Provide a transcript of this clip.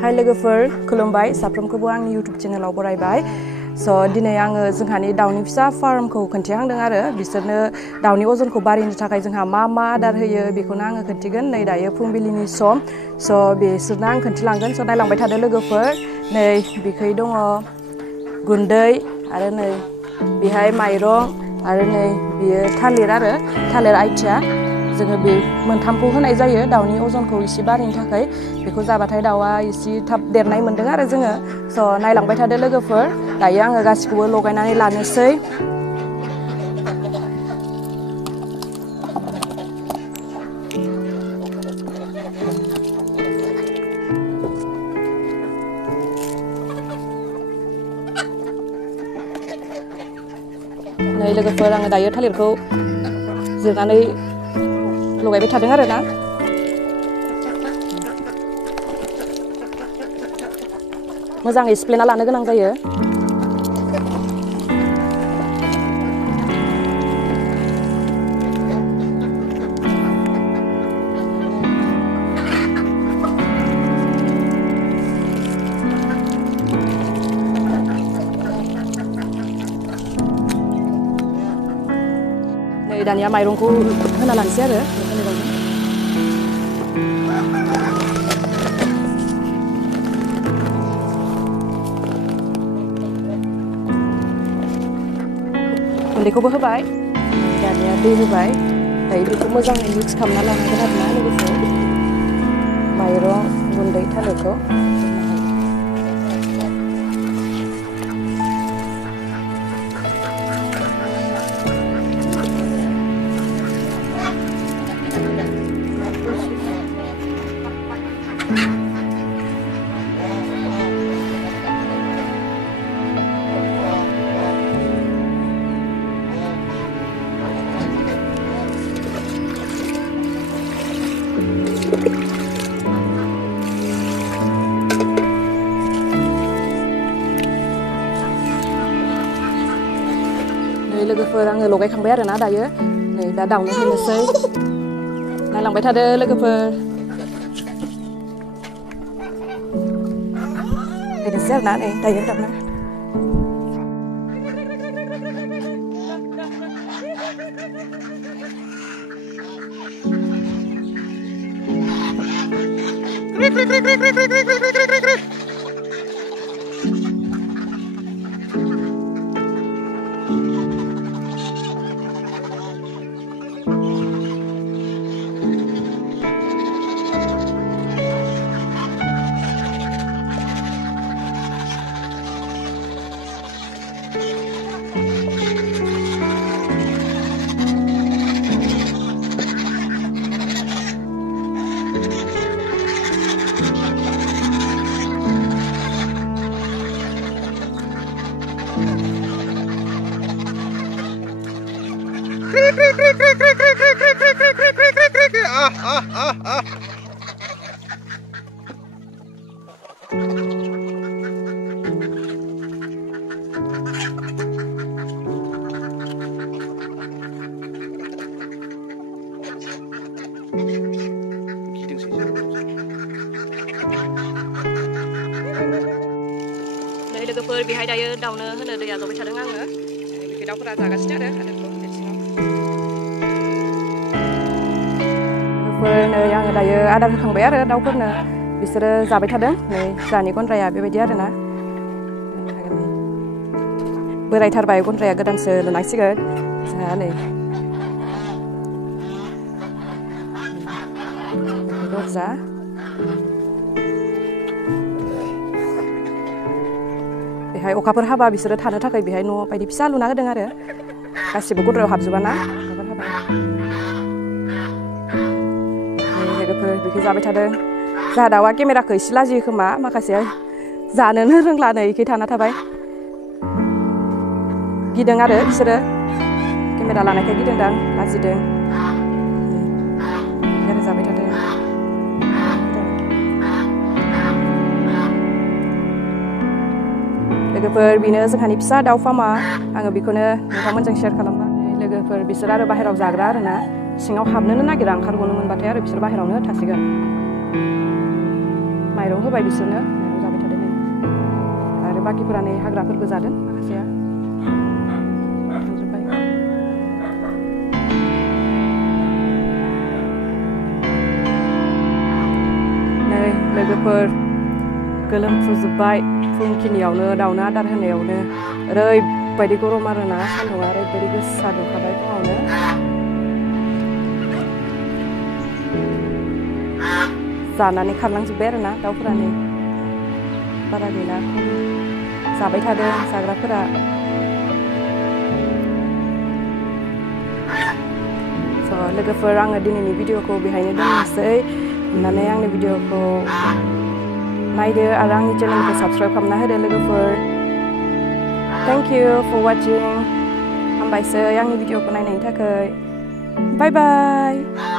हाय लोगोफोर खुलुमबाय साफ्रोमखौबो आंनि YouTube चेनेलाव बरायबाय। दिनै आङो जोंहानि दाउनि फिसा फार्मखौ खोन्थिहांदों आरो बिसोरनो दाउनि अजनखौ बारायनो थाखाय जोंहा मा आदार होयो बेखौनो आङो खोन्थिगोन। नै दायो फुंबिलिनि सम बिसोरनो आं खोन्थिलांगोन। नायलांबाय थादो लोगोफोर। नै बिखै दङ गुन्दै आरो नै बेहाय माइरं आरो नै बियो थालिर आइथिया। जोङो बे मोनथामखौ होनाय जायो दाउनि अजनखौ एसे बारायनो थाखाय। बेखौ जाबाथाय दाउआ एसे थाब देरनाय मोनदों आरो जोङो। नायलांबाय थादो लोगोफोर। दायो आङो गासिखौबो लगायनानै लानोसै। नै लोगोफोर आङो दायो थालिरखौ जिरनानै लगायबाय थादों आरो ना। मोजाङै सिफ्लेना लानो गोनां जायो। नै दानिया माइरंखौ होना लानोसै आरो गुन्दैखौबो होबाय। दानिया दै होबाय। दायो बेखौ मोजाङै मिक्स खालामना लानांगोन आरो ना लोगोफोर। माइरं गुन्दै थालिरखौ लोगोफोर आङो लगायखांबाय आरो ना दायो। नै दा दाउनो होनोसै। नायलांबाय थादो लोगोफोर। होनोसै आरो ना नै दायो दाउनो। लोगोफोर बेहाय दायो दाउनो होनो दै आजावबाय थादों आङो। बे दाउफोरा जागासिनो आरो आदारखौ सिङाव। लोगोफोर नै आङो दायो आदार होखांबाय आरो दाउफोरनो। बिसोरो जाबाय थादों। नै जानि गन्द्राया बेबायदि आरो ना। बोरायथारबाय गन्द्राया गोदानसो लुनांसिगोन जोंहा नै। दरजा बेहाय अखाफोर हाबा बिसोरो थानो थाखाय बेहाय न' बायदि फिसा लुना होदों आरो। गासिबो गन्द्रायाव हाबजोबा ना अखाफोर हाबा। लोगोफोर बेखौ जाबाय थादों। जोंहा दाउआ केमेराखौ एसे लाजियो खोमा। माखासे जानोनो रोंला नै इखै थाना थाबाय। गिदों आरो बिसोरो केमेरा लानायखाय गिदोंदां लाजिदों। आरो जाबाय थादों। लोगोफोर बेनो जोंहानि फिसा दाउ फार्मा। आङो बेखौनो नोंथांमोनजों शेयार खालामबाय। लोगोफोर बिसोर आरो बाहेरायाव जाग्रा आरो ना। सिङाव हाबनोनो नागिरा ओंखारग'नो मोनबाथाय आरो बिसोर बाहेरायावनो थासिगोन। माइरं होबाय बिसोरनो माइरं जाबाय थादों नै आरो बाकिफोरा नै हाग्राफोरबो जादों माखासेया थांजोब्बाय नै लोगोफोर गोलोमफ्रुजोब्बाय फुंखिनियावनो दाउनो आदार होनायावनो ओरैबायदि गरम आरोना सान्दुंआ ओरैबायदि गोसा दुंखाबाय फुङावनो जानानै खारलांजोब्बाय आरोना दाउफोरा नै बारा गैला जाबाय थादों जाग्राफोरा लोगोफोर आङो दिनैनि भिडिअखौ बेहायनो दोननोसै अन्नानै आंनि भिडिअखौ नायदो आरो आंनि चेनेलखौ साबस्क्राइब खालामना होदो लोगोफोर थेंक इउ फर वाचिं हामबायसै आंनि भिडिअखौ नायनायनि थाखाय बाय बाय